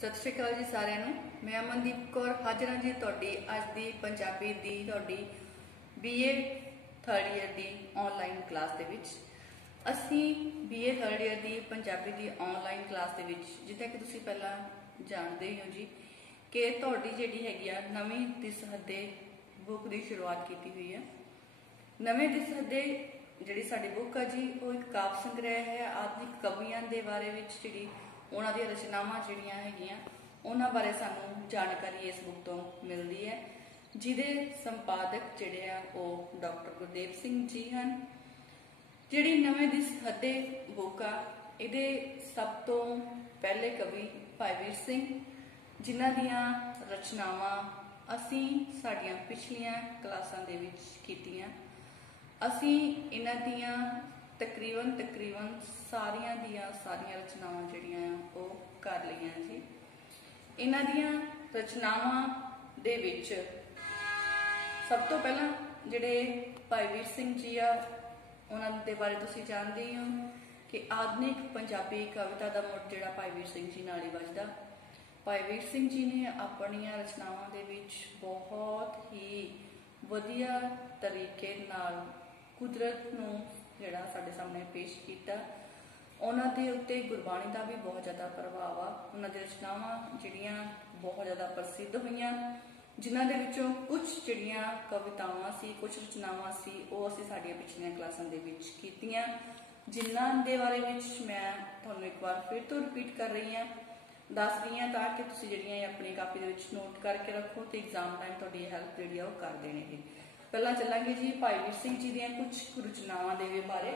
सत श्री अकाल जी सारिਆਂ ਨੂੰ। मैं अमनदीप कौर हाजिर हाँ जी तुहाडी अज दी पंजाबी दी तुहाडी BA थर्ड ईयर दी ऑनलाइन क्लास दे विच। असी BA थर्ड ईयर दी पंजाबी दी ऑनलाइन क्लास दे विच जिद्दां कि तुसीं पहलां जाणदे ही हो जी कि तुहाडी जिहड़ी हैगी आ नवीं दिसहदे बुक की शुरुआत की हुई है। नवें दिसहदे जिहड़ी साडी बुक है जी वो एक काव्य संग्रह है आधुनिक कवियां दे बारे विच जिहड़ी उन्हां दी रचनावां जिहड़ियां हैगियां उन्हां बारे सानूं जानकारी इस बुक तो मिलती है, जिहदे संपादक जिहड़े आ वो डॉक्टर गुरदेव सिंह जी हैं। जिहड़ी नवें दिसहदे बुक आ इहदे सब तो पहले कवि भाई वीर सिंह जिन्हां दीयां रचनावां असीं साडीआं पिछलियां क्लासां दे विच कीतीआं। असीं इन्हां दीयां तकरीबन सारियां रचनावां जिहड़ियां वो कर लईआं जी। इन्हां दीयां रचनावां दे विच सब तो पहला जिहड़े भाई वीर सिंह जी आ उन्हां दे बारे तुसीं जाणदे ही हो कि आधुनिक पंजाबी कविता दा मुड़ जिहड़ा भाई वीर सिंह जी नाल ही वजदा। भाई वीर सिंह जी ने अपनियां रचनावां दे विच बहुत ही वधिया तरीके नाल कुदरत नूं जिहड़ा साडे सामने पेश किया। उन्हां दे उत्ते गुरबाणी का भी बहुत ज़्यादा प्रभाव आ। उन्हां दी रचनावां जिहड़ियां बहुत ज़्यादा प्रसिद्ध होईयां, जिन्हां दे विचों कुछ जिहड़ियां कवितावां सी कुछ रचनावां सी वो असीं साडीआं पिछलियां क्लासां दे विच कीतीआं, जिन्हां दे बारे विच मैं तुहानूं एक बार फिर तो रिपीट कर रही हां, दस रही हां ताकि तुसीं जिहड़ियां अपनी कापी दे विच नोट करके रखो तो एग्जाम टाइम तुहाडी हैल्प जिहड़ी आ वो कर देणगे। पहला चलांगे जी भाई वीर सिंह जी दियां कुछ रचनावां दे बारे।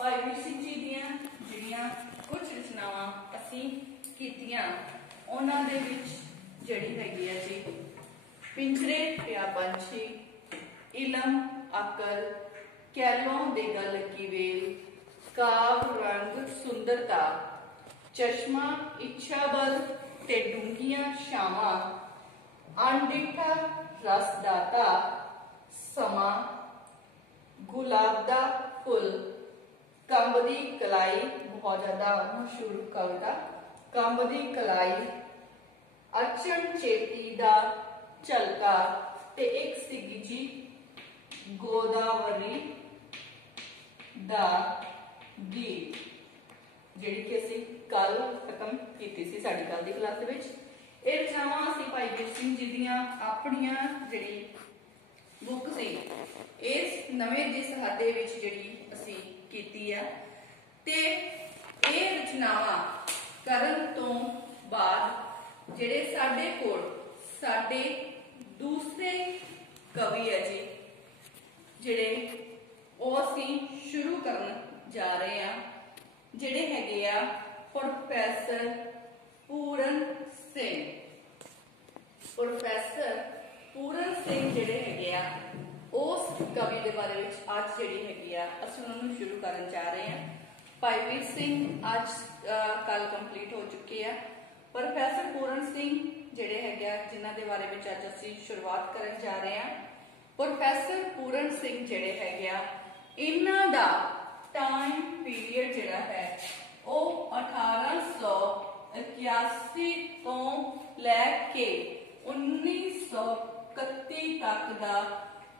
भाई वीर सिंह जी दियां जिहड़ियां कुछ रचनावां असीं कीतियां उन्हां दे विच जिहड़ी हैगी है जी पिंजरे पिया पंछी, इलम अकल, कैलों दे गल की वेल, काव रंग सुंदरता, चश्मा इच्छा बल ते डूंगियां छावां, अनडिठा रसदाता, समा, गुलाब दा फुल, कंब दी कलाई बहुत ज्यादा मशहूर कविता, कंब दी कलाई, अचन चेती दा झलका ते एक सिगी जी गोदावरी दा गीत जिहड़ी कि असीं कल खत्म कीती सी साडी कल दी क्लास दे विच। इह रचनावां असीं भाई वीर सिंह जी दियां अपणियां जिहड़ी बुक सी इस नवें दिसहदे विच जिहड़ी असीं कीती आ ते इह रचनावां करन तो बाद जिहड़े साडे कोल साडे दूसरे कवि है जी जिहड़े वो असीं शुरू करन जा रहे हैं, जिहड़े हैगे आ प्रोफैसर पूरन सिंह। प्रोफैसर पूरन सिंह जिहड़े हैगे आ उस कवि के बारे में अज जिहड़ी हैगी आ असीं उन्हां नूं शुरू करन जा रहे हैं। भाई वीर सिंह अज कल कंप्लीट हो चुके हैं। प्रोफैसर पूरन सिंह जिहड़े हैगे आ जिन्हां दे बारे में अज असीं शुरुआत करन जा रहे हैं। प्रोफैसर पूरन सिंह जिहड़े हैगे आ इन्हां दा टाइम पीरियड जिहड़ा है वो 1881 तो लैके 1931 तक का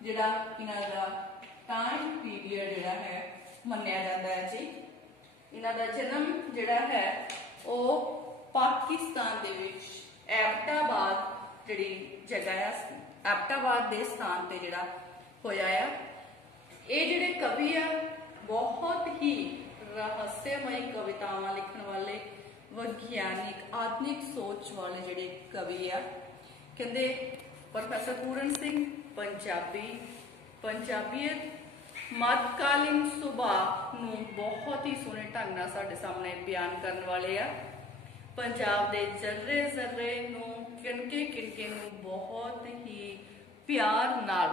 जिहड़ा इन्हां दा टाइम पीरियड जिहड़ा है मन्निया जाता है जी। इन्हां दा जन्म जिहड़ा है वो पाकिस्तान दे विच एबटाबाद जिहड़ी जगह है एबटाबाद दे स्थान ते जिहड़ा होया है। ये जिहड़े कवि आ बहुत ही रहस्यमय कवितावां लिखण वाले वैज्ञानिक आधुनिक सोच वाले जिहड़े कवि आ। कहंदे प्रोफैसर पूरन सिंह पंजाबीयत मध्यकालीन सुभाव नूं बहुत ही सोहणे ढंग नाल साडे सामने बयान करन वाले आ। पंजाब दे जर्रे जर्रे नूं किनके किनके नूं बहुत ही प्यार नाल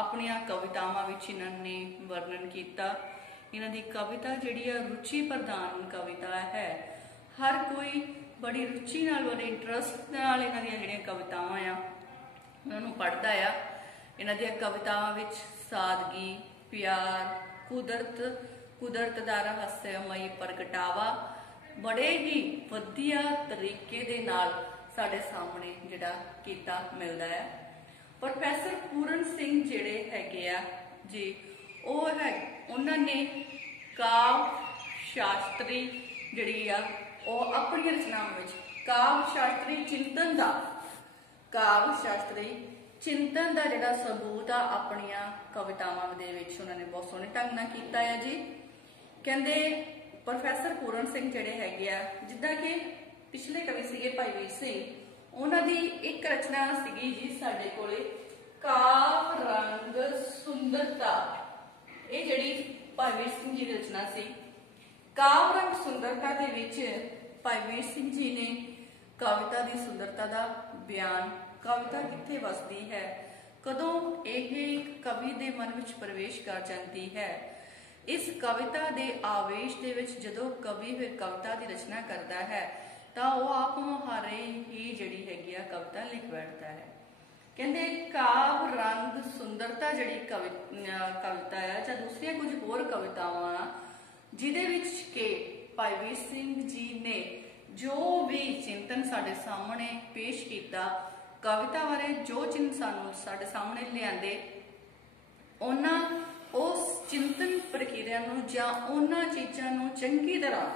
अपनियां कवितावां विच इन्हां ने वर्णन किया। इन्हां दी कविता जिहड़ी आ रुचि प्रधान कविता है। हर कोई बड़ी रुचि नाल बड़े इंटरस्ट नाल इन्हां दीयां जिहड़ियां कवितावां आ उन्हां नूं पढ़दा आ। इन्हां दीयां कवितावां विच सादगी, प्यार, कुदरत दा रहस्यमई प्रगटावा बड़े ही वधिया तरीके दे नाल साडे सामने जिहड़ा कीता मिलदा है। प्रोफैसर पूरन सिंह जिहड़े हैगे आ जी, ਉਹ है ਉਹਨਾਂ ने काव्य शास्त्री जिहड़ी आ ਉਹ ਆਪਣੀਆਂ ਰਚਨਾਵਾਂ ਵਿੱਚ ਕਾਵਿ ਸ਼ਾਸਤਰੀ ਚਿੰਤਨ ਦਾ ਜਿਹੜਾ ਸਬੂਤ ਆ ਆਪਣੀਆਂ ਕਵਿਤਾਵਾਂ ਦੇ ਵਿੱਚ ਉਹਨਾਂ ਨੇ ਬਹੁਤ ਸੋਹਣੇ ਢੰਗ ਨਾਲ ਕੀਤਾ ਹੈ ਜੀ। ਕਹਿੰਦੇ ਪ੍ਰੋਫੈਸਰ ਪੂਰਨ ਸਿੰਘ ਜਿਹੜੇ ਹੈਗੇ ਆ, ਜਿੱਦਾਂ ਕਿ ਪਿਛਲੇ ਕਵੀ ਸੀਗੇ ਭਾਈ ਵੀਰ ਸਿੰਘ, ਉਹਨਾਂ ਦੀ ਇੱਕ ਰਚਨਾ ਸੀਗੀ ਜੀ ਸਾਡੇ ਕੋਲੇ ਕਾਵ ਰੰਗ ਸੁੰਦਰਤਾ। ਇਹ ਜਿਹੜੀ ਭਾਈ ਵੀਰ ਸਿੰਘ ਜੀ ਦੀ ਰਚਨਾ ਸੀ। ਕਾਵ ਰੰਗ ਸੁੰਦਰਤਾ ਦੇ ਵਿੱਚ ਭਾਈ ਵੀਰ ਸਿੰਘ ਜੀ ਨੇ ਕਵਿਤਾ ਦੀ ਸੁੰਦਰਤਾ ਦਾ ਬਿਆਨ, ਕਵਿਤਾ ਕਿੱਥੇ ਵਸਦੀ ਹੈ, ਕਦੋਂ ਇਹ ਕਵੀ ਦੇ ਮਨ ਵਿੱਚ ਪ੍ਰਵੇਸ਼ ਕਰ ਜਾਂਦੀ ਹੈ, ਇਸ ਕਵਿਤਾ ਦੇ ਆਵੇਸ਼ ਦੇ ਵਿੱਚ ਜਦੋਂ ਕਵੀ ਫਿਰ ਕਵਿਤਾ ਦੀ ਰਚਨਾ ਕਰਦਾ ਹੈ ਤਾਂ ਉਹ ਆਪ ਮੁਹਾਰੇ ਹੀ ਜਿਹੜੀ ਹੈਗੀ ਆ ਕਵਿਤਾ ਲਿਖ ਬੈਠਦਾ ਹੈ। ਕਹਿੰਦੇ ਕਾਵ ਰੰਗ ਸੁੰਦਰਤਾ ਜਿਹੜੀ ਕਵਿਤਾ ਹੈ ਜਾਂ ਦੂਸਰੀਆਂ ਕੁਝ ਹੋਰ ਕਵਿਤਾਵਾਂ ਜਿਹਦੇ ਵਿੱਚ ਕਿ ਭਾਈ ਵੀਰ ਸਿੰਘ ਜੀ ਨੇ ਜੋ ਵੀ ਚਿੰਤਨ ਸਾਡੇ ਸਾਹਮਣੇ ਪੇਸ਼ ਕੀਤਾ, ਕਵਿਤਾ ਬਾਰੇ ਜੋ ਚਿੰਤਨ ਸਾਨੂੰ ਸਾਡੇ ਸਾਹਮਣੇ ਲਿਆਂਦੇ, ਉਹਨਾਂ ਉਸ ਚਿੰਤਨ ਪ੍ਰਕਿਰਿਆ ਨੂੰ ਜਾਂ ਉਹਨਾਂ ਚੀਜ਼ਾਂ ਨੂੰ ਚੰਗੀ ਤਰ੍ਹਾਂ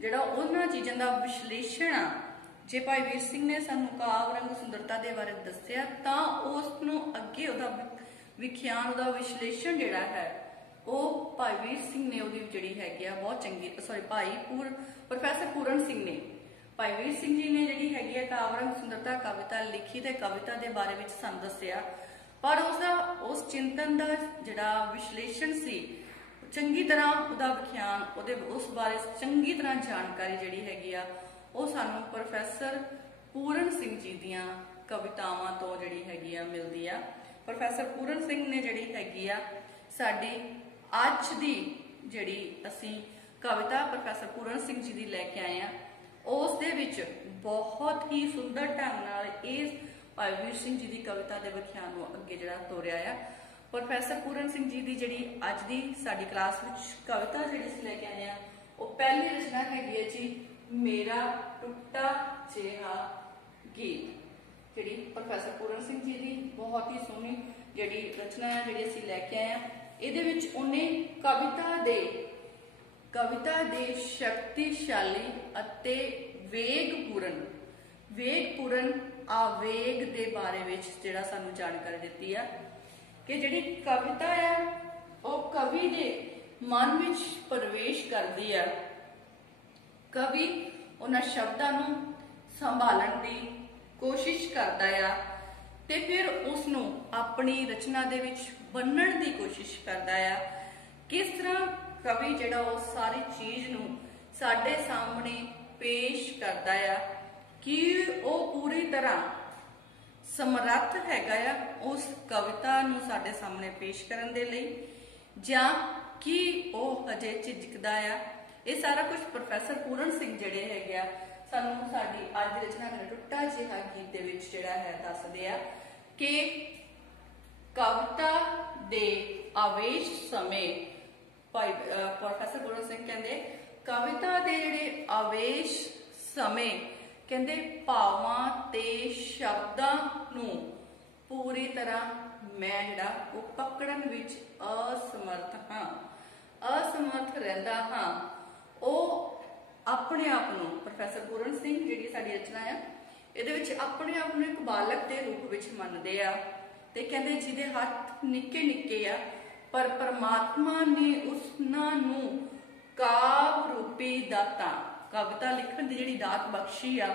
ਜਿਹੜਾ ਉਹਨਾਂ ਚੀਜ਼ਾਂ ਦਾ ਵਿਸ਼ਲੇਸ਼ਣ ਆ, ਜੇ ਭਾਈ ਵੀਰ ਸਿੰਘ ਨੇ ਸਾਨੂੰ ਕਾਵ ਰੰਗ ਸੁੰਦਰਤਾ ਦੇ ਬਾਰੇ ਦੱਸਿਆ ਤਾਂ ਉਸ ਨੂੰ ਅੱਗੇ ਉਹਦਾ ਵਿਖਿਆਨ, ਉਹਦਾ ਵਿਸ਼ਲੇਸ਼ਣ ਜਿਹੜਾ ਹੈ ਉਹ ਭਾਈ ਵੀਰ ਸਿੰਘ ਨੇ ਉਹਦੀ ਜਿਹੜੀ ਹੈਗੀ ਆ ਬਹੁਤ ਚੰਗੀ ਪ੍ਰੋਫੈਸਰ ਪੂਰਨ ਸਿੰਘ ਨੇ, ਭਾਈ ਵੀਰ ਸਿੰਘ ਜੀ ਨੇ ਜਿਹੜੀ ਹੈਗੀ ਆ ਕਾਵ ਰੰਗ ਸੁੰਦਰਤਾ ਕਵਿਤਾ ਲਿਖੀ ਤੇ ਕਵਿਤਾ ਦੇ ਬਾਰੇ ਵਿੱਚ ਸਾਨੂੰ ਦੱਸਿਆ, ਪਰ ਉਸ ਚਿੰਤਨ ਦਾ ਜਿਹੜਾ ਵਿਸ਼ਲੇਸ਼ਣ ਸੀ, ਚੰਗੀ ਤਰ੍ਹਾਂ ਉਹਦਾ ਵਿਖਿਆਨ, ਉਸ ਬਾਰੇ ਚੰਗੀ ਤਰ੍ਹਾਂ ਜਾਣਕਾਰੀ ਜਿਹੜੀ ਹੈਗੀ ਆ ਉਹ ਸਾਨੂੰ ਪ੍ਰੋਫੈਸਰ ਪੂਰਨ ਸਿੰਘ ਜੀ ਦੀਆਂ ਕਵਿਤਾਵਾਂ ਤੋਂ ਜਿਹੜੀ ਹੈਗੀ ਆ ਮਿਲਦੀ ਆ। ਪ੍ਰੋਫੈਸਰ ਪੂਰਨ ਸਿੰਘ ਨੇ ਜਿਹੜੀ ਹੈਗੀ ਆ ਸਾਡੀ ਅੱਜ ਦੀ ਜਿਹੜੀ ਅਸੀਂ ਕਵਿਤਾ ਪ੍ਰੋਫੈਸਰ ਪੂਰਨ ਸਿੰਘ ਜੀ ਦੀ ਲੈ ਕੇ ਆਏ ਆ, ਉਸ ਦੇ ਵਿੱਚ ਬਹੁਤ ਹੀ ਸੁੰਦਰ ਢੰਗ ਨਾਲ ਇਸ ਭਾਈ ਵੀਰ ਸਿੰਘ ਜੀ ਦੀ ਕਵਿਤਾ ਦੇ ਵਿਖਿਆਨ ਨੂੰ ਅੱਗੇ ਜਿਹੜਾ ਤੋਰਿਆ ਆ। ਪ੍ਰੋਫੈਸਰ ਪੂਰਨ ਸਿੰਘ ਜੀ ਦੀ ਜਿਹੜੀ ਅੱਜ ਦੀ ਸਾਡੀ ਕਲਾਸ ਵਿੱਚ ਕਵਿਤਾ ਜਿਹੜੀ ਅਸੀਂ ਲੈ ਕੇ ਆਏ ਆ, ਉਹ ਪਹਿਲੀ ਰਚਨਾ ਹੈਗੀ ਹੈ ਜੀ ਮੇਰਾ ਟੁੱਟਾ ਜਿਹਾ ਗੀਤ, ਜਿਹੜੀ ਪ੍ਰੋਫੈਸਰ ਪੂਰਨ ਸਿੰਘ ਜੀ ਦੀ ਬਹੁਤ ਹੀ ਸੋਹਣੀ ਜਿਹੜੀ ਰਚਨਾ ਹੈ ਜਿਹੜੀ ਅਸੀਂ ਲੈ ਕੇ ਆਏ ਆ। ਇਹਦੇ ਵਿੱਚ ਉਹਨੇ ਕਵਿਤਾ ਦੇ ਸ਼ਕਤੀਸ਼ਾਲੀ ਅਤੇ ਵੇਗਪੂਰਨ ਆਵੇਗ ਦੇ ਬਾਰੇ ਵਿੱਚ ਜਿਹੜਾ ਸਾਨੂੰ ਜਾਣਕਾਰੀ ਦਿੱਤੀ ਆ ਕਿ ਜਿਹੜੀ ਕਵਿਤਾ ਆ ਉਹ ਕਵੀ ਦੇ ਮਨ ਵਿੱਚ ਪ੍ਰਵੇਸ਼ ਕਰਦੀ ਆ। ਕਵੀ ਉਹਨਾਂ ਸ਼ਬਦਾਂ ਨੂੰ ਸੰਭਾਲਣ ਦੀ ਕੋਸ਼ਿਸ਼ ਕਰਦਾ ਆ ਤੇ ਫਿਰ ਉਸ ਨੂੰ ਆਪਣੀ ਰਚਨਾ ਦੇ ਵਿੱਚ ਬੰਨਣ ਦੀ ਕੋਸ਼ਿਸ਼ ਕਰਦਾ ਆ। ਕਿਸ ਤਰ੍ਹਾਂ ਕਵੀ ਜਿਹੜਾ ਉਹ ਸਾਰੀ ਚੀਜ਼ ਨੂੰ ਸਾਡੇ ਸਾਹਮਣੇ ਪੇਸ਼ ਕਰਦਾ ਆ ਕਿ ਉਹ ਪੂਰੀ ਤਰ੍ਹਾਂ ਸਮਰੱਥ ਹੈਗਾ ਆ ਉਸ ਕਵਿਤਾ ਨੂੰ ਸਾਡੇ ਸਾਹਮਣੇ ਪੇਸ਼ ਕਰਨ ਦੇ ਲਈ, ਜਾਂ ਕਿ ਉਹ ਹਜੇ ਝਿਜਕਦਾ ਆ। ਇਹ ਸਾਰਾ ਕੁਝ ਪ੍ਰੋਫੈਸਰ ਪੂਰਨ ਸਿੰਘ ਜਿਹੜੇ ਹੈਗੇ ਆ ਸਾਨੂੰ ਸਾਡੀ ਅੱਜ ਦੀ ਰਚਨਾ ਮੇਰਾ ਟੁੱਟਾ ਜਿਹਾ ਗੀਤ ਦੇ ਵਿੱਚ ਜਿਹੜਾ ਹੈ ਦੱਸਦੇ ਆ ਕਿ ਕਵਿਤਾ ਦੇ ਆਵੇਸ਼ ਸਮੇਂ ਪ੍ਰੋਫੈਸਰ ਪੂਰਨ ਸਿੰਘ ਕਹਿੰਦੇ ਕਵਿਤਾ ਦੇ ਜਿਹੜੇ ਆਵੇਸ਼ ਸਮੇਂ ਕਹਿੰਦੇ ਭਾਵਾਂ ਤੇ ਸ਼ਬਦਾਂ ਨੂੰ ਪੂਰੀ ਤਰ੍ਹਾਂ ਮੈਂ ਜਿਹੜਾ ਉਹ ਪਕੜਨ ਵਿੱਚ ਅਸਮਰਥ ਰਹਿੰਦਾ ਹਾਂ। ਉਹ ਆਪਣੇ ਆਪ ਨੂੰ ਪ੍ਰੋਫੈਸਰ ਪੂਰਨ ਸਿੰਘ ਜਿਹੜੀ ਸਾਡੀ ਰਚਨਾ ਆ ਇਹਦੇ ਵਿੱਚ ਆਪਣੇ ਆਪ ਨੂੰ ਇੱਕ ਬਾਲਕ ਦੇ ਰੂਪ ਵਿੱਚ ਮੰਨਦੇ ਆ ਤੇ ਕਹਿੰਦੇ ਜਿਹਦੇ ਹੱਥ ਨਿੱਕੇ ਨਿੱਕੇ ਆ ਪਰ ਪਰਮਾਤਮਾ ਨੇ ਉਹਨਾਂ ਨੂੰ ਕਾਵ ਰੂਪੀ ਦਾਤਾਂ, ਕਵਿਤਾ ਲਿਖਣ ਦੀ ਜਿਹੜੀ ਦਾਤ ਬਖਸ਼ੀ ਆ,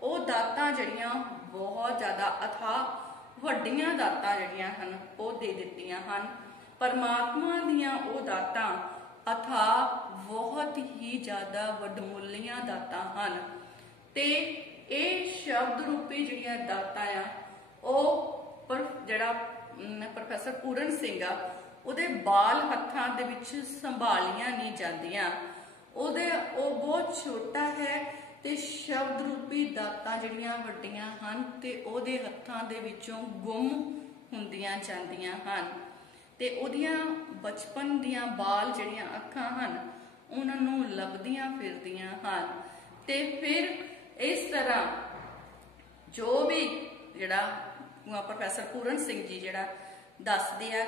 ਉਹ ਦਾਤਾਂ ਜਿਹੜੀਆਂ ਬਹੁਤ ਜ਼ਿਆਦਾ ਅਥਾਹ ਵੱਡੀਆਂ ਦਾਤਾਂ ਜਿਹੜੀਆਂ ਹਨ ਉਹ ਦੇ ਦਿੱਤੀਆਂ ਹਨ। ਪਰਮਾਤਮਾ ਦੀਆਂ ਉਹ ਦਾਤਾਂ ਅਥਾਹ ਬਹੁਤ ਹੀ ਜ਼ਿਆਦਾ ਵੱਡਮੁੱਲੀਆਂ ਦਾਤਾਂ ਹਨ ਤੇ ਇਹ ਸ਼ਬਦ ਰੂਪੀ ਜਿਹੜੀਆਂ ਦਾਤਾਂ ਆ ਉਹ ਜਿਹੜਾ ਪ੍ਰੋਫੈਸਰ ਪੂਰਨ ਸਿੰਘ ਆ ਉਹਦੇ ਬਾਲ ਹੱਥਾਂ ਦੇ ਵਿੱਚ ਸੰਭਾਲੀਆਂ ਨਹੀਂ ਜਾਂਦੀਆਂ। ਉਹ ਬਹੁਤ ਛੋਟਾ ਹੈ ਤੇ ਸ਼ਬਦ ਰੂਪੀ ਦਾਤਾਂ ਜਿਹੜੀਆਂ ਵੱਡੀਆਂ ਹਨ ਤੇ ਉਹਦੇ ਹੱਥਾਂ ਦੇ ਵਿੱਚੋਂ ਗੁੰਮ ਹੁੰਦੀਆਂ ਜਾਂਦੀਆਂ ਹਨ ਤੇ ਉਹਦੀਆਂ ਬਚਪਨ ਦੀਆਂ ਬਾਲ ਜਿਹੜੀਆਂ ਅੱਖਾਂ ਹਨ ਉਹਨਾਂ ਨੂੰ ਲੱਭਦੀਆਂ ਫਿਰਦੀਆਂ ਹਨ। ਤੇ ਫਿਰ ਇਸ ਤਰ੍ਹਾਂ ਜੋ ਵੀ ਜਿਹੜਾ ਪ੍ਰੋਫੈਸਰ ਪੂਰਨ ਸਿੰਘ ਜੀ ਜਿਹੜਾ ਦੱਸਦੇ ਆ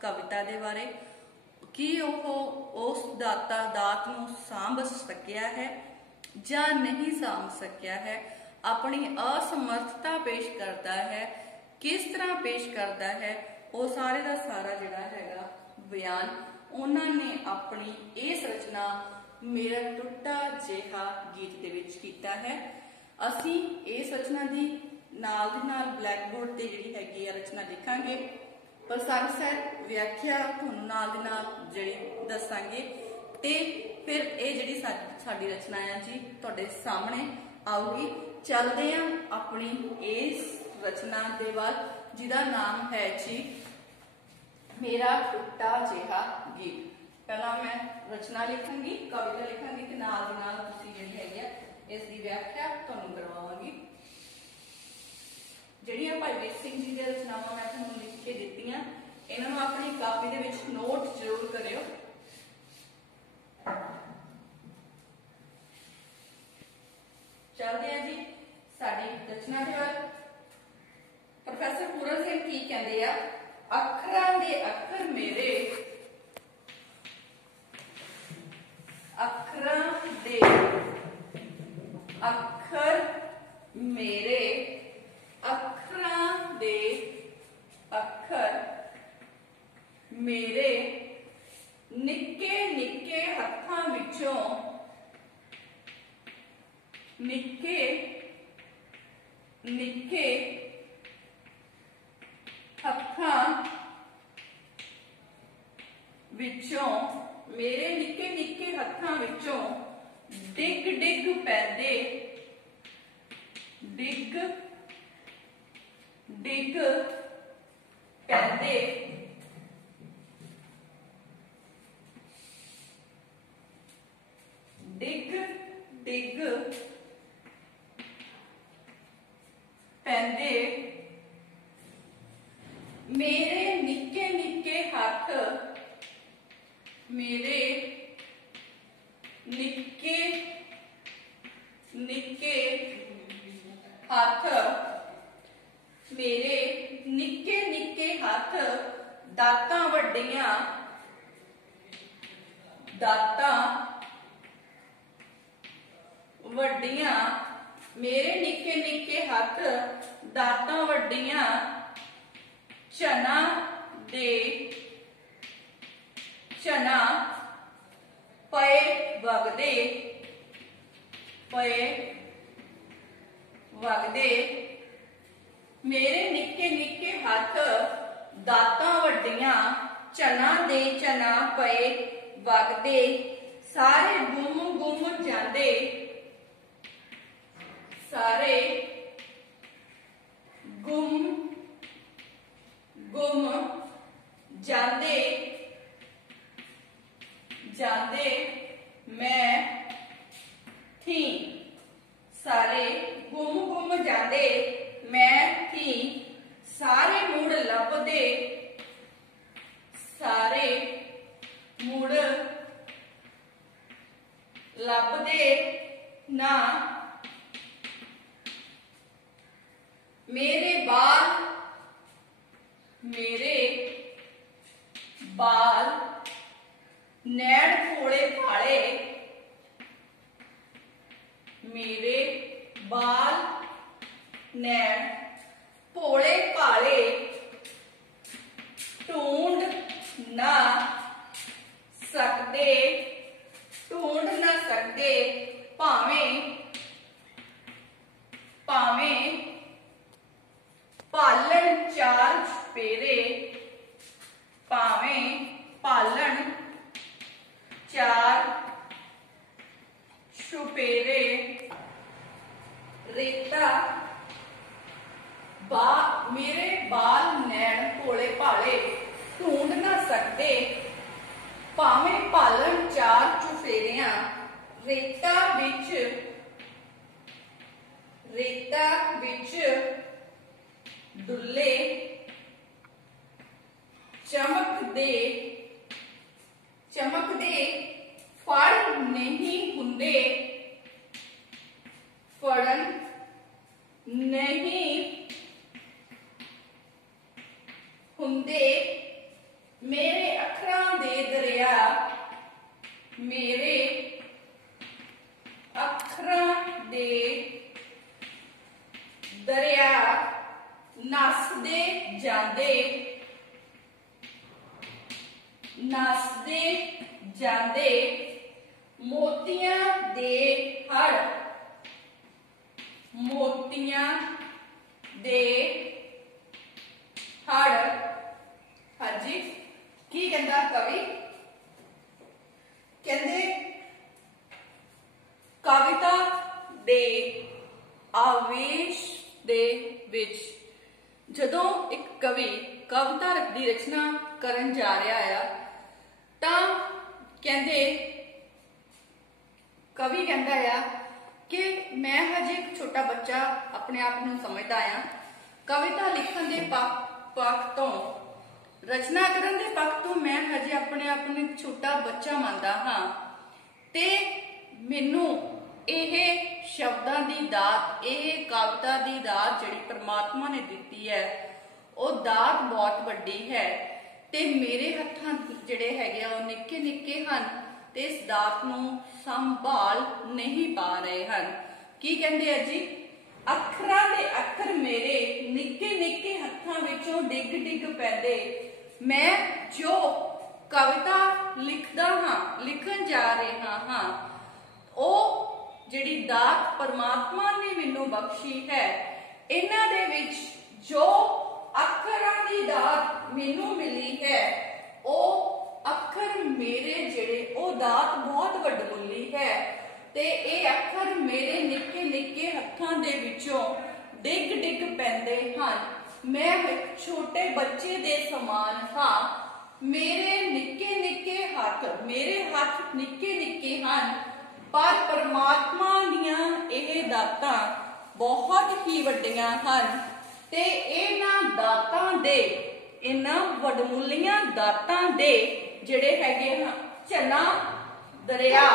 ਕਵਿਤਾ ਦੇ ਬਾਰੇ ਕਿ ਉਹ ਉਸ ਦਾਤ ਨੂੰ ਸਾਂਭ ਸਕਿਆ ਹੈ ਜਾਂ ਨਹੀਂ ਸਾਂਭ ਸਕਿਆ ਹੈ, ਆਪਣੀ ਅਸਮਰਥਤਾ ਪੇਸ਼ ਕਰਦਾ ਹੈ, किस तरह पेश करता है, वो सारे का सारा जिहड़ा हैगा बयान उन्होंने अपनी इस रचना मेरा टुटा जिहा गीत दे विच कीता है। असी इस रचना की नाल दी नाल ब्लैक बोर्ड ते जिहड़ी हैगी रचना लिखांगे, प्रसार सर व्याख्या तुहानूं नाल दी नाल जिहड़ी दसांगे ते फिर ये जिहड़ी साडी रचना है जी तुहाडे सामने आऊगी। चलदे हां अपनी इस रचना दे बाद जिहदा नाम है जी मेरा टुटा जिहा गीत। पहला मैं रचना लिखांगी, कविता लिखांगी ते नाल दी नाल तुसीं जिहड़ी हैगी आ इस दी व्याख्या तुहानूं करवावांगी। जिहड़ियां भाई वीर सिंह जी दी रचनावां मैं तुहानूं लिख के दित्तियां, इन्हां नूं अपनी कापी दे विच नोट जरूर करियो। चलदे हां जी साडी रचना दे बाद। प्रोफेसर पूरन सिंह की कहते हैं, अखरां दे अखर मेरे, अखरां दे अखर मेरे, अखरां दे अखर मेरे निक्के निक्के हत्थां विचों, निक्के निक्के हत्थां विचों, मेरे निक्के निक्के हत्थां विचों डिग डिग पैंदे, डिग डिग पैंदे डिग डिग पैंदे मेरे निक्के निक्के हाथ, मेरे निक्के निक्के हाथ, मेरे निक्के निक्के हाथ दातां वड्डियां, दातां वड्डियां, मेरे निक्के निक्के हाथ दातां वड्डियां चना दे चना पए वगदे, पए वगदे मेरे निक्के निक्के हाथ दातां वड्डियां चना दे चना पए वगदे सारे गुम गुम जांदे, सारे गुम गुम जांदे जांदे मैं थी, सारे गुम गुम जांदे मैं थी सारे मुड़ लभदे, सारे मुड़ लभदे ना मेरे बाल, मेरे बाल नैण भोले भाले, मेरे बाल नैण भोले भाले ढूंढ ना सकते, ढूंढ ना सकते भावें भावें पालन चार चुफेरे, भावें पालन चार चुफेरे रेता मेरे बाल नैण भोले भाले ढूंढ ना सकते भावें पालन चार चुफेरियां रेता विच डुले चमकदे ਫੜ ਨਹੀਂ ਹੁੰਦੇ, ਫੜਨ ਨਹੀਂ ਹੁੰਦੇ, ਮੇਰੇ ਅੱਖਰਾਂ ਦੇ ਦਰਿਆ, ਮੇਰੇ ਅੱਖਰਾਂ ਦੇ ਦਰਿਆ ਨੱਸਦੇ ਜਾਂਦੇ, ਨੱਸਦੇ ਜਾਂਦੇ, ਮੋਤੀਆਂ ਦੇ ਹੜ, ਮੋਤੀਆਂ ਦੇ ਹੜ। ਹਾਂਜੀ ਕੀ ਕਹਿੰਦਾ ਕਵੀ? ਕਹਿੰਦੇ ਕਵਿਤਾ ਦੇ ਆਵੇਸ਼ ਦੇ ਵਿੱਚ ਜਦੋਂ ਇੱਕ ਕਵੀ ਕਵਿਤਾ ਦੀ ਰਚਨਾ ਕਰਨ ਜਾ ਰਿਹਾ ਆ ਤਾਂ ਕਹਿੰਦੇ ਕਵੀ ਕਹਿੰਦਾ ਆ ਕਿ ਮੈਂ ਹਜੇ ਇੱਕ ਛੋਟਾ ਬੱਚਾ ਆਪਣੇ ਆਪ ਨੂੰ ਸਮਝਦਾ ਆ, ਕਵਿਤਾ ਲਿਖਣ ਦੇ ਪੱਖ ਤੋਂ, ਰਚਨਾ ਕਰਨ ਦੇ ਪੱਖ ਤੋਂ ਮੈਂ ਹਜੇ ਆਪਣੇ ਆਪ ਨੂੰ ਇੱਕ ਛੋਟਾ ਬੱਚਾ ਮੰਨਦਾ ਹਾਂ ਤੇ ਮੈਨੂੰ ਇਹ ਸ਼ਬਦਾਂ ਦੀ ਦਾਤ, ਇਹ ਕਵਿਤਾ ਦੀ ਦਾਤ ਜਿਹੜੀ ਪਰਮਾਤਮਾ ਨੇ ਦਿੱਤੀ ਹੈ ਉਹ ਦਾਤ ਬਹੁਤ ਵੱਡੀ ਹੈ ਤੇ ਮੇਰੇ ਹੱਥਾਂ ਜਿਹੜੇ ਹੈਗੇ ਆ ਉਹ ਨਿੱਕੇ ਨਿੱਕੇ ਹਨ ਤੇ ਇਸ ਦਾਤ ਨੂੰ ਸੰਭਾਲ ਨਹੀਂ ਪਾ ਰਹੇ ਹਨ। ਕੀ ਕਹਿੰਦੇ ਆ ਜੀ? ਅੱਖਰਾਂ ਦੇ ਅੱਖਰ ਮੇਰੇ ਨਿੱਕੇ ਨਿੱਕੇ ਹੱਥਾਂ ਵਿੱਚੋਂ ਡਿੱਗ ਡਿੱਗ ਪੈਂਦੇ, ਮੈਂ ਜੋ ਕਵਿਤਾ ਲਿਖਦਾ ਹਾਂ, ਲਿਖਣ ਜਾ ਰਿਹਾ ਹਾਂ, ਉਹ ਜਿਹੜੀ ਦਾਤ ਪਰਮਾਤਮਾ ਨੇ ਮੈਨੂੰ ਬਖਸ਼ੀ ਹੈ, ਇਹਨਾਂ ਦੇ ਵਿੱਚ ਜੋ ਅੱਖਰਾਂ ਦੀ ਦਾਤ ਮੈਨੂੰ ਮਿਲੀ ਹੈ ਉਹ ਅੱਖਰ ਮੇਰੇ ਜਿਹੜੇ ਉਹ ਦਾਤ ਬਹੁਤ ਵੱਡਮੁੱਲੀ ਹੈ ਤੇ ਇਹ ਅੱਖਰ ਮੇਰੇ ਨਿੱਕੇ ਨਿੱਕੇ ਹੱਥਾਂ ਦੇ ਵਿੱਚੋਂ ਡਿੱਗ ਡਿੱਗ ਪੈਂਦੇ ਹਨ। ਮੈਂ ਇੱਕ ਛੋਟੇ ਬੱਚੇ ਦੇ ਸਮਾਨ ਹਾਂ, ਮੇਰੇ ਨਿੱਕੇ ਨਿੱਕੇ ਹੱਥ, ਮੇਰੇ ਹੱਥ ਨਿੱਕੇ ਨਿੱਕੇ ਹਨ ਪਰ ਪਰਮਾਤਮਾ ਦੀਆਂ ਇਹ ਦਾਤਾਂ ਬਹੁਤ ਹੀ ਵੱਡੀਆਂ ਹਨ ਤੇ ਇਹਨਾਂ ਦਾਤਾਂ ਦੇ, ਇਹਨਾਂ ਵੱਡਮੁੱਲੀਆਂ ਦਾਤਾਂ ਦੇ ਜਿਹੜੇ ਹੈਗੇ ਹਨ ਝਰਨਾ ਦਰਿਆ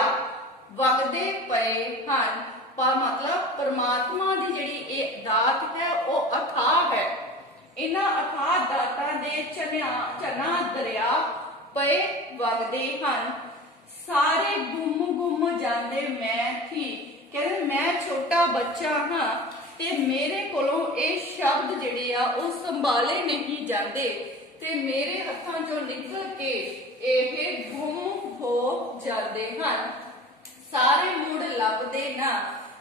ਵਗਦੇ ਪਏ ਹਨ। ਪਰ ਮਤਲਬ ਪਰਮਾਤਮਾ ਦੀ ਜਿਹੜੀ ਇਹ ਦਾਤ ਹੈ ਉਹ ਅਥਾਹ ਹੈ, ਇਹਨਾਂ ਅਥਾਹ ਦਾਤਾਂ ਦੇ ਝਰਨਾ ਦਰਿਆ ਪਏ ਵਗਦੇ ਹਨ। ਸਾਰੇ ਗੁੰਮ ਜਾਂਦੇ ਮੈਂ ਥੀ, ਕਹਿੰਦੇ ਮੈਂ ਛੋਟਾ ਬੱਚਾ ਹਾਂ ਤੇ ਮੇਰੇ ਕੋਲੋਂ ਇਹ ਸ਼ਬਦ ਜਿਹੜੇ ਆ ਉਹ ਸੰਭਾਲੇ ਨਹੀਂ ਜਾਂਦੇ ਤੇ ਮੇਰੇ ਹੱਥਾਂ ਚੋਂ ਨਿਕਲ ਕੇ ਇਹ ਗੁੰਮ ਹੋ ਜਾਂਦੇ ਹਨ। ਸਾਰੇ ਮੁੜ ਲੱਭਦੇ ਨਾ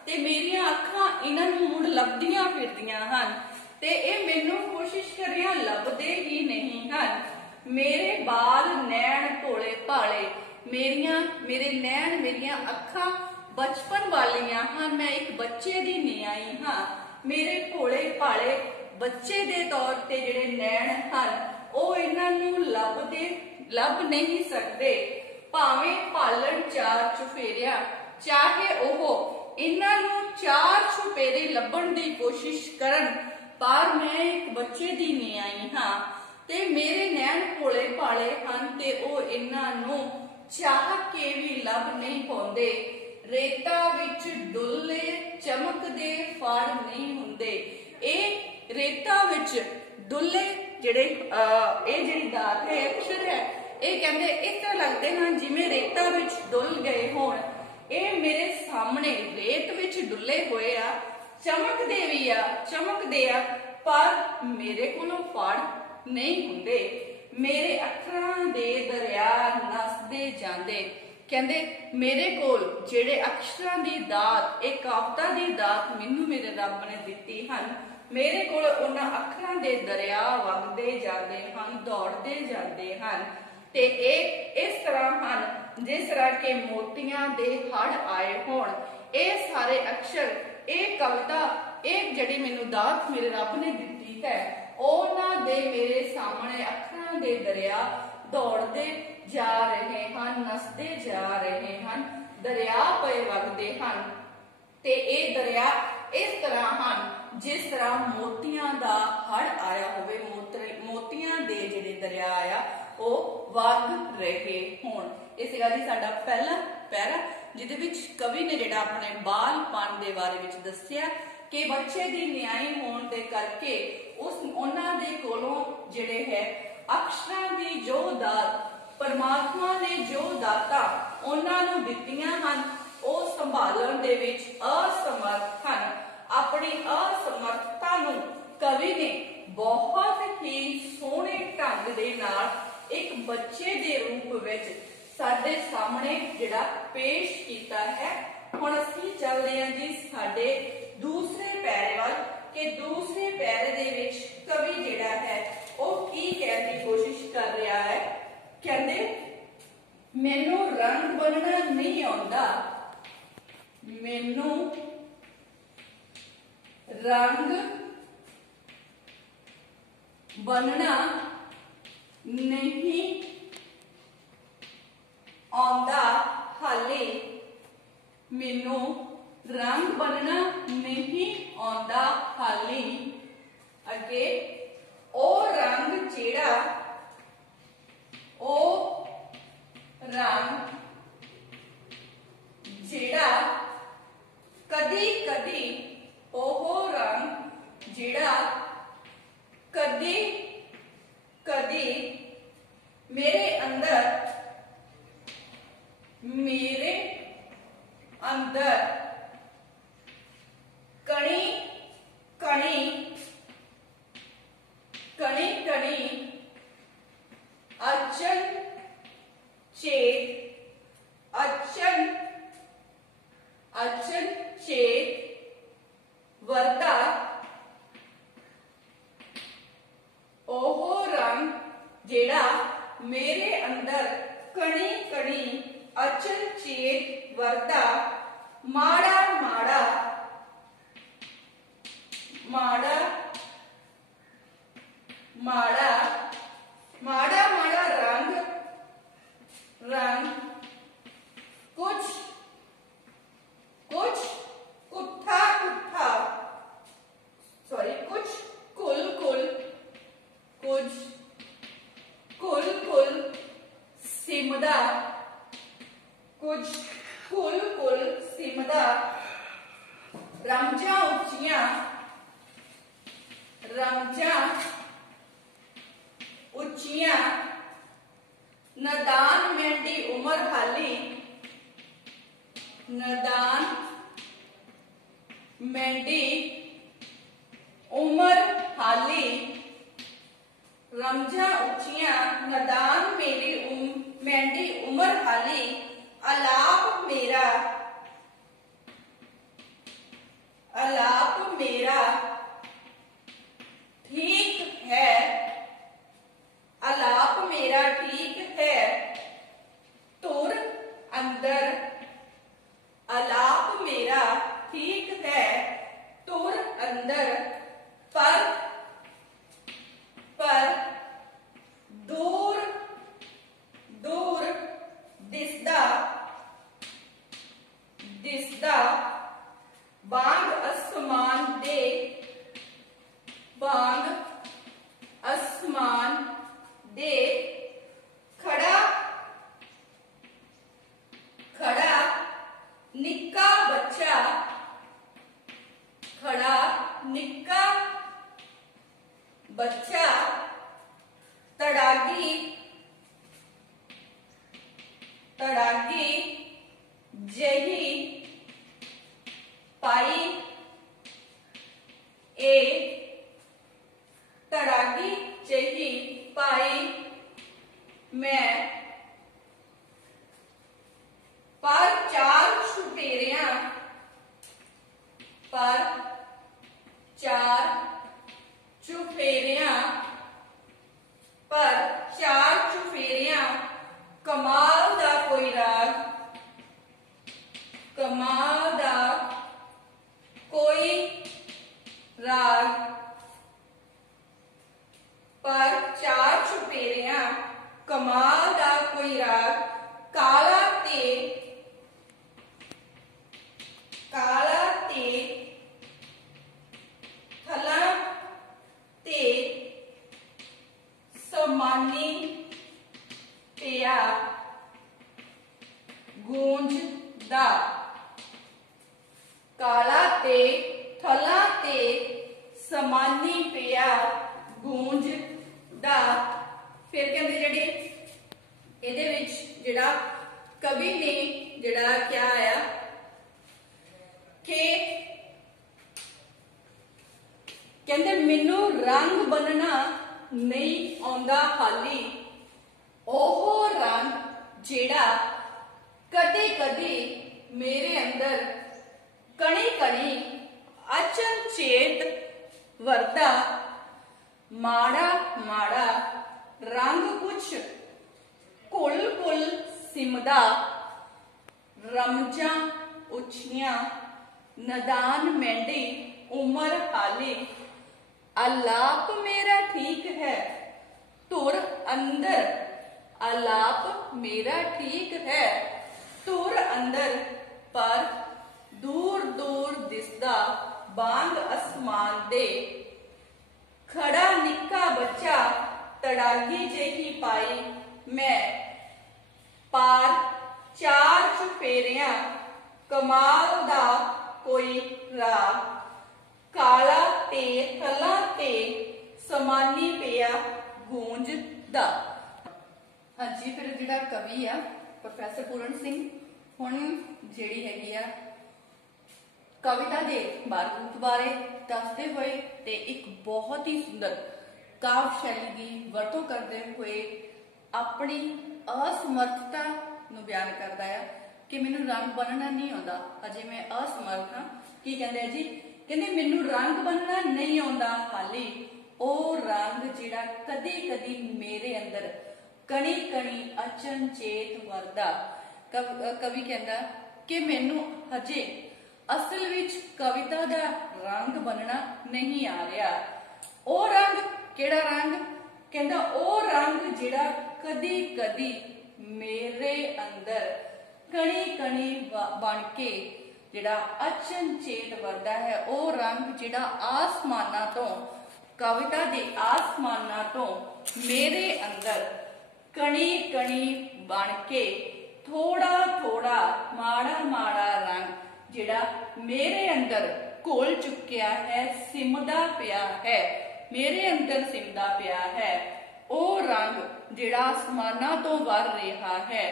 ਤੇ ਮੇਰੀਆਂ ਅੱਖਾਂ ਇਹਨਾਂ ਨੂੰ ਮੁੜ ਲੱਭਦੀਆਂ ਫਿਰਦੀਆਂ ਹਨ ਤੇ ਇਹ ਮੈਨੂੰ ਕੋਸ਼ਿਸ਼ ਕਰਿਆ ਲੱਭਦੇ ਹੀ ਨਹੀਂ ਹਨ। ਮੇਰੇ ਬਾਲ ਨੈਣ ਭੋਲੇ ਭਾਲੇ, ਮੇਰੇ ਨੈਣ, ਮੇਰੀਆਂ ਅੱਖਾਂ ਬਚਪਨ ਵਾਲੀਆਂ ਹਨ, ਮੈਂ ਇੱਕ ਬੱਚੇ ਦੀ ਨਿਆਈ ਹਾਂ। ਮੇਰੇ ਭੋਲੇ ਭਾਲੇ ਬੱਚੇ ਦੇ ਤੌਰ ਤੇ ਜਿਹੜੇ ਨੈਣ ਹਨ ਉਹ ਇਹਨਾਂ ਨੂੰ ਲੱਭ ਨਹੀਂ ਸਕਦੇ, ਭਾਵੇਂ ਭਾਲਣ ਚਾਰ ਚੁਫੇਰਿਆਂ, ਚਾਹੇ ਉਹ ਇਹਨਾਂ ਨੂੰ ਚਾਰ ਚੁਫੇਰੇ ਲੱਭਣ ਦੀ ਕੋਸ਼ਿਸ਼ ਕਰਨ, ਪਰ ਮੈਂ ਇੱਕ ਬੱਚੇ ਦੀ ਨਿਆਈ ਹਾਂ ਤੇ ਮੇਰੇ ਨੈਣ ਭੋਲੇ ਭਾਲੇ ਹਨ ਤੇ ਉਹ ਇਹਨਾਂ ਨੂੰ ਚਾਹ ਕੇ ਵੀ ਲੱਭ ਨਹੀਂ ਪਾਉਂਦੇ। ਰੇਤਾ ਵਿੱਚ ਡੁੱਲੇ ਚਮਕਦੇ ਫੜ ਨਹੀਂ ਹੁੰਦੇ, ਇਹ ਰੇਤਾ ਵਿੱਚ ਡੁੱਲੇ ਜਿਹੜੇ ਇਹ ਜਿਹੜੀ ਦਾਤ ਹੈ, ਅਕਸ਼ਰ ਹੈ, ਇਹ ਕਹਿੰਦੇ ਇਸ ਤਰ੍ਹਾਂ ਲੱਗਦੇ ਹਨ ਜਿਵੇਂ ਰੇਤਾ ਵਿੱਚ ਡੁੱਲ ਗਏ ਹੋਣ। ਇਹ ਮੇਰੇ ਸਾਹਮਣੇ ਰੇਤ ਵਿੱਚ ਡੁੱਲੇ ਹੋਏ ਆ, ਚਮਕਦੇ ਆ ਪਰ ਮੇਰੇ ਕੋਲੋਂ ਫੜ ਨਹੀਂ ਹੁੰਦੇ। ਮੇਰੇ ਅੱਖਰਾਂ ਦੇ ਦਰਿਆ ਨੱਸਦੇ ਜਾਂਦੇ, ਕਹਿੰਦੇ ਮੇਰੇ ਕੋਲ ਜਿਹੜੇ ਅਕਸ਼ਰਾਂ ਦੀ ਦਾਤ, ਇਹ ਕਵਿਤਾ ਦੀ ਦਾਤ ਮੈਨੂੰ ਮੇਰੇ ਰੱਬ ਨੇ ਦਿੱਤੀ ਹਨ, ਮੇਰੇ ਕੋਲ ਉਹਨਾਂ ਅੱਖਰਾਂ ਦੇ ਦਰਿਆ ਵਗਦੇ ਜਾਂਦੇ ਹਨ, ਦੌੜਦੇ ਜਾਂਦੇ ਹਨ ਤੇ ਇਹ ਇਸ ਤਰ੍ਹਾਂ ਹਨ ਜਿਸ ਤਰ੍ਹਾਂ ਕਿ ਮੋਤੀਆਂ ਦੇ ਹੜ ਆਏ ਹੋਣ। ਇਹ ਸਾਰੇ ਅਕਸ਼ਰ, ਇਹ ਕਵਿਤਾ, ਇਹ ਜਿਹੜੀ ਮੈਨੂੰ ਦਾਤ ਮੇਰੇ ਰੱਬ ਨੇ ਦਿੱਤੀ ਹੈ, ਉਹਨਾਂ ਦੇ ਮੇਰੇ ਸਾਹਮਣੇ ਅੱਖਰਾਂ ਦੇ ਦਰਿਆ ਦੌੜਦੇ ਜਾ ਰਹੇ ਹਨ, ਨੱਸਦੇ ਜਾ ਰਹੇ ਹਨ, ਦਰਿਆ ਪਏ ਵਗਦੇ ਹਨ ਤੇ ਇਹ ਦਰਿਆ ਇਸ ਤਰ੍ਹਾਂ ਹਨ ਜਿਸ ਤਰ੍ਹਾਂ ਮੋਤੀਆਂ ਦਾ ਹੜ ਆਇਆ ਹੋਵੇ, ਮੋਤੀਆਂ ਦੇ ਜਿਹੜੇ ਦਰਿਆ ਆ ਉਹ ਵਗ ਰਹੇ ਹੋਣ। ਇਹ ਸੀਗਾ ਜੀ ਸਾਡਾ ਪਹਿਲਾ ਪੈਰਾ, ਜਿਹਦੇ ਵਿੱਚ ਕਵੀ ਨੇ ਜਿਹੜਾ ਆਪਣੇ ਬਾਲਪਨ ਦੇ ਬਾਰੇ ਵਿੱਚ ਦੱਸਿਆ ਕਿ ਬੱਚੇ ਦੀ ਨਿਆਈ ਹੋਣ ਦੇ ਕਰਕੇ ਉਹਨਾਂ ਦੇ ਕੋਲੋਂ ਜਿਹੜੇ ਹੈ ਅਕਸ਼ਰਾਂ ਦੀ ਜੋ ਦਾਤ ਪਰਮਾਤਮਾ ਨੇ ਜੋ ਦਾਤਾਂ ਉਹਨਾਂ ਨੂੰ ਦਿੱਤੀਆਂ ਹਨ ਉਹ ਸੰਭਾਲਣ ਦੇ ਵਿੱਚ ਅਸਮਰਥ ਹਨ। ਆਪਣੀ ਅਸਮਰਥਤਾ ਨੂੰ ਕਵੀ ਨੇ ਬਹੁਤ ਹੀ ਸੋਹਣੇ ਢੰਗ ਦੇ ਨਾਲ ਇੱਕ ਬੱਚੇ ਦੇ ਰੂਪ ਵਿੱਚ ਸਾਡੇ ਸਾਹਮਣੇ ਜਿਹੜਾ ਪੇਸ਼ ਕੀਤਾ ਹੈ। ਹੁਣ ਅਸੀਂ ਚੱਲਦੇ ਹਾਂ ਜੀ ਸਾਡੇ ਦੂਸਰੇ ਪੈਰੇ ਵੱਲ ਕਿ ਦੂਸਰੇ ਪੈਰੇ ਦੇ ਵਿੱਚ ਕਵੀ ਜਿਹੜਾ ਹੈ ਉਹ ਕੀ ਕਹਿਣ ਦੀ ਕੋਸ਼ਿਸ਼ ਕਰ ਰਿਹਾ ਹੈ। ਕਹਿੰਦੇ ਮੈਨੂੰ ਰੰਗ ਬਣਨਾ ਨਹੀਂ ਆਉਂਦਾ, ਮੈਨੂੰ रंग बनना नहीं आंदा हाले, मैनू रंग बनना नहीं आंदा हाले। अगे ओ रंग जेड़ा ओ रंग जेड़ा कदी कदी ओह रंग जेड़ा कदी कदी मेरे अंदर कणी कणी कणी कणी अचन चेत अचन अचन चेत वरदा ओह रंग जेड़ा मेरे अंदर कणी कणी अचल चेत वरदा माड़ा माड़ा माड़ा माड़ा माड़ा माड़ा रंग रंग कुछ कुछ कुत्था कुत्था सॉरी कुछ कुल कुल कुछ कुल कुल सिमदा कुछ कुल कुल सिमदा रमजा उच्चियां रमजा उच्चियां नदान मेंढी उमर हाली नदान मेंढी उमर हाली रमजा उच्चियां नदान मेरी मेंढी उमर हाली अलाप मेरा ठीक है अलाप मेरा ठीक है तुर अंदर अलाप मेरा ठीक है तुर अंदर पर दूर दूर दिसदा दिसदा बांग आसमान दे बांग आसमान दे खड़ा खड़ा निक्का बच्चा खड़ा निक्का बच्चा तड़ागी तड़ागी जही पाई ए तड़ागी जही पाई मैं पर चार छुटेरियां पर चार चुफेरियां पर चार चुफेरियां कमाल दा कोई राग कमाल दा कोई राग पर चार चुफेरियां कमाल दा कोई राग काला ते थला ते समानी पिया समानी पिया गूंजदा। फिर कहते जिहड़ी इहदे विच जिहड़ा कवि ने जिहड़ा क्या आया कि कहते मैनू रंग बनना नहीं आउंदा हाली, ओह रंग जिहड़ा कदे कदे मेरे अंदर कणी कणी अचनचेत वरदा। माड़ा माड़ा रंग कुछ घुल घुल सिमदा, रमजां उछियां नदान मेंढी उमर हाली। आलाप मेरा ठीक है धुर अंदर, आलाप मेरा ठीक है धुर अंदर, पर दूर दूर दिसदा बांग आसमान दे। खड़ा निक्का बच्चा तड़ागी जेही पाई मैं, पार चार चुफेरियां कमाल दा कोई राह। काला ते थला ते समानी पिया गूंजदा। हाँ जी, फिर जिहड़ा कवि आ प्रोफैसर पूरण सिंह हुण जिहड़ी हैगी आ कविता के बारूद बारे दसते हुए ते एक बहुत ही सुंदर काव्य शैली की वरतों करते हुए अपनी असमर्थता नूं बयान करता है कि मैनू रंग बनना नहीं आता, अजे मैं असमर्थ हाँ। की कहते जी, कहते मैनू रंग बनना नहीं आता हाली, ओ रंग जिहड़ा कदी कदी मेरे अंदर कणी कणी अचनचेत वरदा। कवि कहता कि मैनू हजे असल विच कविता दा रंग बनना नहीं आ रहा। ओ रंग केड़ा रंग? कहंदा ओ रंग जिहड़ा कदी कदी मेरे अंदर कणी कणी बन के जिहड़ा अचनचेत वरदा है, ओ रंग जिहड़ा आसमानां तो कविता दे आसमानां तो मेरे अंदर कणी कणी बन के थोड़ा थोड़ा माड़ा माड़ा रंग जिहड़ा मेरे अंदर घुल चुकिया है, सिमदा पिया है, मेरे अंदर सिमदा पिया है। ओ रंग जिहड़ा आसमानां तो वर रहा है,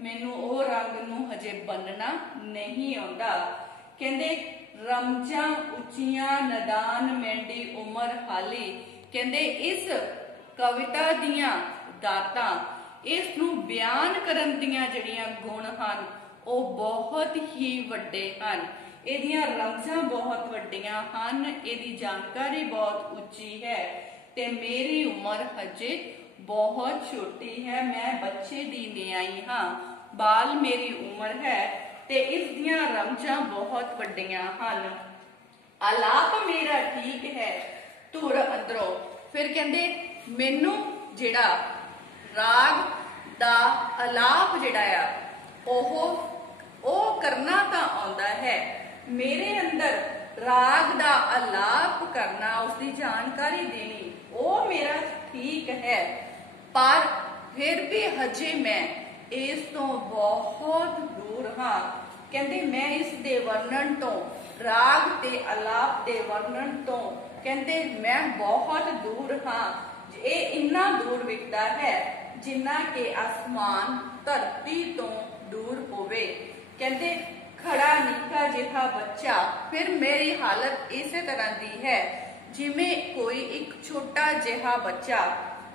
मैनू ओ रंग नूं हजे बनना नहीं आउंदा। कहंदे रमजां उचियां नदान मेंढी उमर हाली। कहंदे इस कविता दियां दातां, इस नूं बयान करन दियां जिहड़ियां गुण हन ਉਹ बहुत ही ਵੱਡੇ ਹਨ। ਇਹਦੀਆਂ ਰਮਜ਼ਾਂ ਬਹੁਤ ਵੱਡੀਆਂ ਹਨ, ਇਹਦੀ ਜਾਣਕਾਰੀ ਬਹੁਤ ਉੱਚੀ ਹੈ ਤੇ ਮੇਰੀ ਉਮਰ ਹਜੇ ਬਹੁਤ ਛੋਟੀ है, मैं बच्चे दी न्याई हाँ, बाल मेरी उम्र है ते इस दियां रमजां बहुत ਵੱਡੀਆਂ ਹਨ। आलाप मेरा ठीक है धुर अंदरों। फिर कहंदे मैनू जिहड़ा राग दा आलाप जिहड़ा आ ਉਹ करना तो आउंदा है, मेरे अंदर राग दा आलाप करना, उसकी जानकारी देनी वो मेरा ठीक है, पर फिर भी हजे मैं इस तो बहुत दूर हाँ। कहते मैं इस दे वर्णन तो राग ते आलाप दे वर्णन तो कहते मैं बहुत दूर हाँ। ये इन्ना दूर विकदा है जिन्ना के आसमान धरती तो दूर होवे। कहते खड़ा निक्का जिहा बच्चा, फिर मेरी हालत इसे तरह दी है जिमें कोई एक छोटा जिहा बच्चा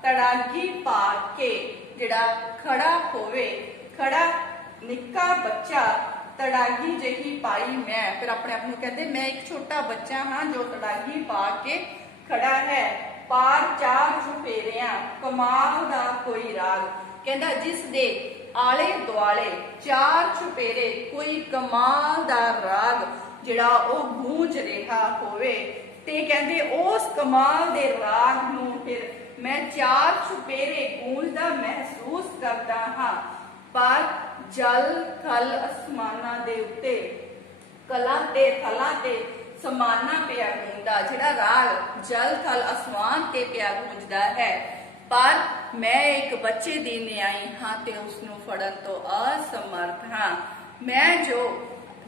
तड़ागी पा के जिहड़ा खड़ा होवे। खड़ा निक्का बच्चा तड़ागी जही पाई मैं, फिर अपने आप को कहते मैं एक छोटा बच्चा हाँ जो तड़ागी पा के खड़ा है। पार चार चुफेरियां कमाल दा कोई राग। कहता जिस दे आले दुआले चार चुफेरे कोई कमाल दा राग जिहड़ा ओ गूंज रहा होवे, ते कहंदे उस कमाल दे राग नूं फिर मैं चार चुफेरे गूंजदा महसूस करदा हाँ। पर जल थल आसमानां दे उत्ते कला ते थला ते समाना पिया गूंजदा। जिहड़ा राग जल थल आसमान ते पिया गूंजदा है, पर मैं एक बच्चे दी न्याई हाँ ते उसनूं फड़न तो असमर्थ हाँ। मैं जो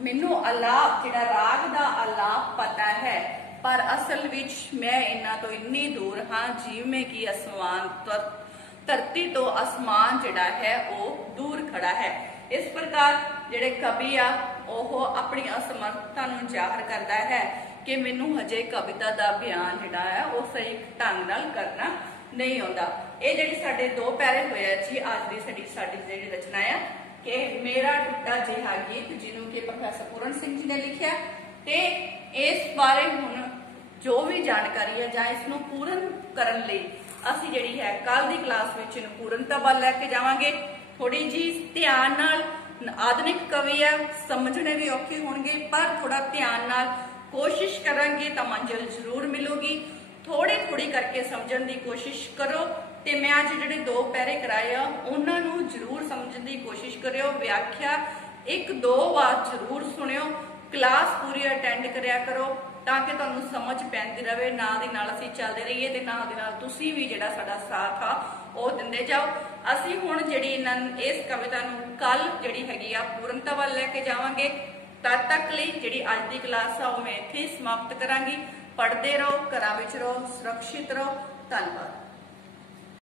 मैनू आलाप जिहड़ा राग दा आलाप पता है, पर असल विच मैं इन्हां तो इन्नी दूर हाँ जिवें कि आसमान धरती तो आसमान जिहड़ा है वो दूर खड़ा है। इस प्रकार जिहड़े कवि आ ओह अपनी असमर्थता नूं जाहिर करता है कि मैनूं हजे कविता दा बयान जिहड़ा है वो सही ढंग नाल करना नहीं आउंदा। ये जिहड़े साडे दो पैरे होए आ जी अज दी साडी जिहड़ी रचना है कि मेरा टुटा जिहा गीत, जिन्हों कि प्रोफैसर पूरन सिंह जी ने लिखिया। ते इस बारे हुण जो भी जानकारी है जां इसनूं पूਰਨ करन लई असीं जिहड़ी है कल दी क्लास विच इहनूं पूर्णता वल लैके जावांगे। थोड़ी जी ध्यान नाल, आधुनिक कवि है समझने भी औखे होणगे, पर थोड़ा ध्यान नाल कोशिश करांगे तो मंजिल जरूर मिलूगी। थोड़ी थोड़ी करके समझण दी कोशिश करो। ते मैं अज जिहड़े दो पैरे कराए आ उन्हां नूं जरूर समझण दी कोशिश करियो। व्याख्या एक दो बार जरूर सुनियो, क्लास पूरी अटेंड करया करो ताकि तुहानूं समझ पैंदी रहे। नाल दी नाल असीं चलदे रहीए ते नाल दी नाल तुसीं भी जिहड़ा साडा साथ आ वो दिंदे जाओ। असीं हुण जिहड़ी इस कविता नूं कल जिहड़ी हैगी आ पूर्णता वल लैके जावांगे। तद तक लई जिहड़ी अज दी क्लास आ वो मैं इत्थे ही समाप्त करांगी। पढ़दे रहो, घरां विच रहो, सुरक्षित रहो। धन्नवाद।